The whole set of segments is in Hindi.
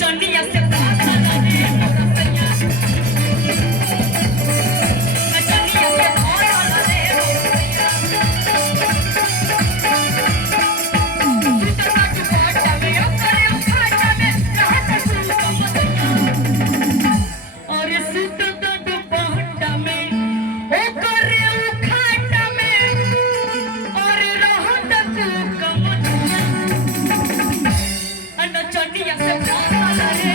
नचनिया से पागल रे मोरा सैया नचनिया से पागल रे मोरा सैया सुता तू पाटा में करे उखाटा में रहत तू कमतिया और सुता तू पाटा में ओ करे उखाटा में और रहत तू कमतिया नचनिया से पागल रे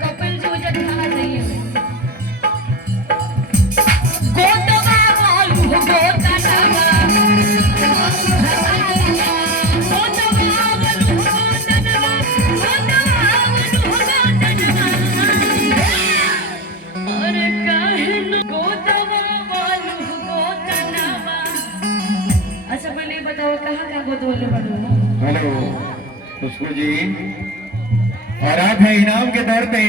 कपिल सूजन खा जाइए गोतवा वालू गोता नावा गोतवा वालू गोता नावा और कहन गोतवा वालू गोता नावा। अच्छा पहले बताओ कहाँ गोतवाले वालू? हेलो खुशबू जी, और आप है इनाम के तौर पे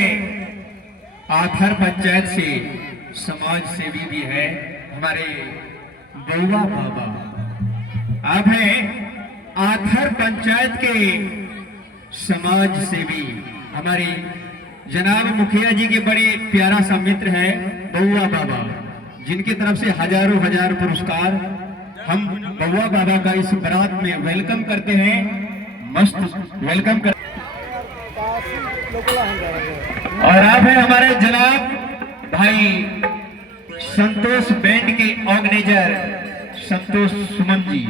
आथर पंचायत से समाज सेवी भी है हमारे बउआ बाबा। आप हैं आथर पंचायत के समाज सेवी हमारे जनाब मुखिया जी के बड़े प्यारा सा मित्र है बउआ बाबा, जिनकी तरफ से हजारों हजार पुरस्कार। हम बउआ बाबा का इस बारात में वेलकम करते हैं, मस्त वेलकम कर। और आप हैं हमारे जनाब भाई संतोष बैंड के ऑर्गेनाइजर संतोष सुमन जी,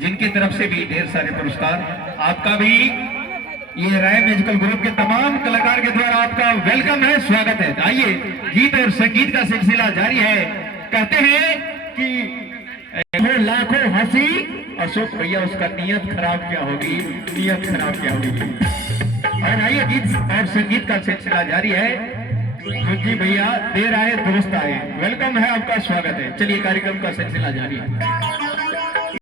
जिनकी तरफ से भी ढेर सारे पुरस्कार। आपका भी ये राय म्यूजिकल ग्रुप के तमाम कलाकार के द्वारा आपका वेलकम है, स्वागत है। आइए गीत और संगीत का सिलसिला जारी है। कहते हैं कि लाखों हंसी अशोक भैया उसका नियत खराब क्या होगी, नियत खराब क्या होगी। और आइए गीत और संगीत का सिलसिला जारी है। जी भैया देर आए दुरुस्त आए, वेलकम है आपका, स्वागत है। चलिए कार्यक्रम का सिलसिला जारी है।